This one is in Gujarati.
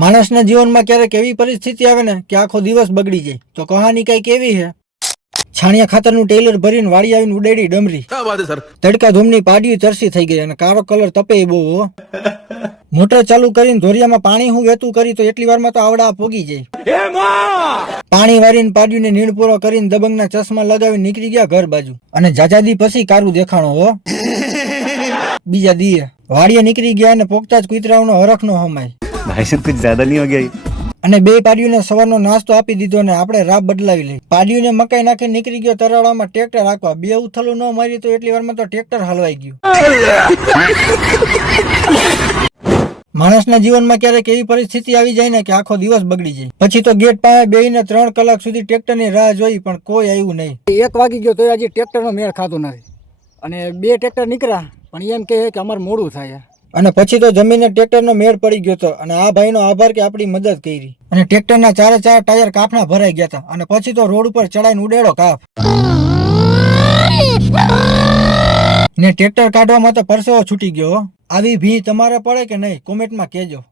માણસના જીવનમાં ક્યારેક એવી પરિસ્થિતિ આવે ને કે આખો દિવસ બગડી જાય. તો કહાની કઈક એવી છે. છાણિયા ખાતરનું ટેલર ભરીને વાડી આવીને ઉડાડી ડમરી. તડકા ધૂમની પાડીઓ તરસી થઈ ગઈ અને કાળો કલર તપે બહુ. મોટર ચાલુ કરીને ધોરિયામાં પાણી હું વહેતું કરી તો એટલી વારમાં તો આવડા પોગી જાય. પાણી વારીને પાડીને નીણ પૂરો કરીને દબંગના ચશ્મા લગાવી નીકળી ગયા ઘર બાજુ. અને જાજાદી પછી કારું દેખાણો હો. બીજા દીએ વાડીએ નીકળી ગયા અને પોગતા જ કૂતરાઓનો હરખ નો હમાય. भाई साहब कुछ ज्यादा नहीं हो गया? અને બે પાડીઓને સવારનો નાસ્તો આપી દીધો ને આપણે રાબ બદલાવી લઈ. પાડીઓને મકાઈ નાખી નીકળી ગયો તરાળામાં ટ્રેક્ટર રાખવા. બે ઉથલું ન મારી તો એટલી વારમાં તો ટ્રેક્ટર હલવાઈ ગયું. માણસના જીવનમાં ક્યારેક એવી પરિસ્થિતિ આવી જાય ને કે આખો દિવસ બગડી જાય. પછી તો ગેટ પાસે બેહીને 3 કલાક સુધી ટ્રેક્ટરની રાહ જોઈ પણ કોઈ આવ્યું નહીં. 1 વાગી ગયો તો હજી ટ્રેક્ટરનો મેળ ખાતો નથી. અને 2 ટ્રેક્ટર નીકળ્યા પણ એમ કહે કે અમારે મોડું થાય. અને પછી તો જમીને ટ્રેક્ટરનો મેળ પડી ગયો હતો. અને આ ભાઈનો આભાર કે આપણી મદદ કરી. અને ટ્રેક્ટરના 4 ટાયર કાફના ભરાઈ ગયા હતા. અને પછી તો રોડ ઉપર ચડાઈને ઉડેડો કાફ. ને ટ્રેક્ટર કાઢવામાં તો પરસેવો છૂટી ગયો. આવી ભી તમારે પડે કે નહીં કોમેન્ટમાં કહેજો.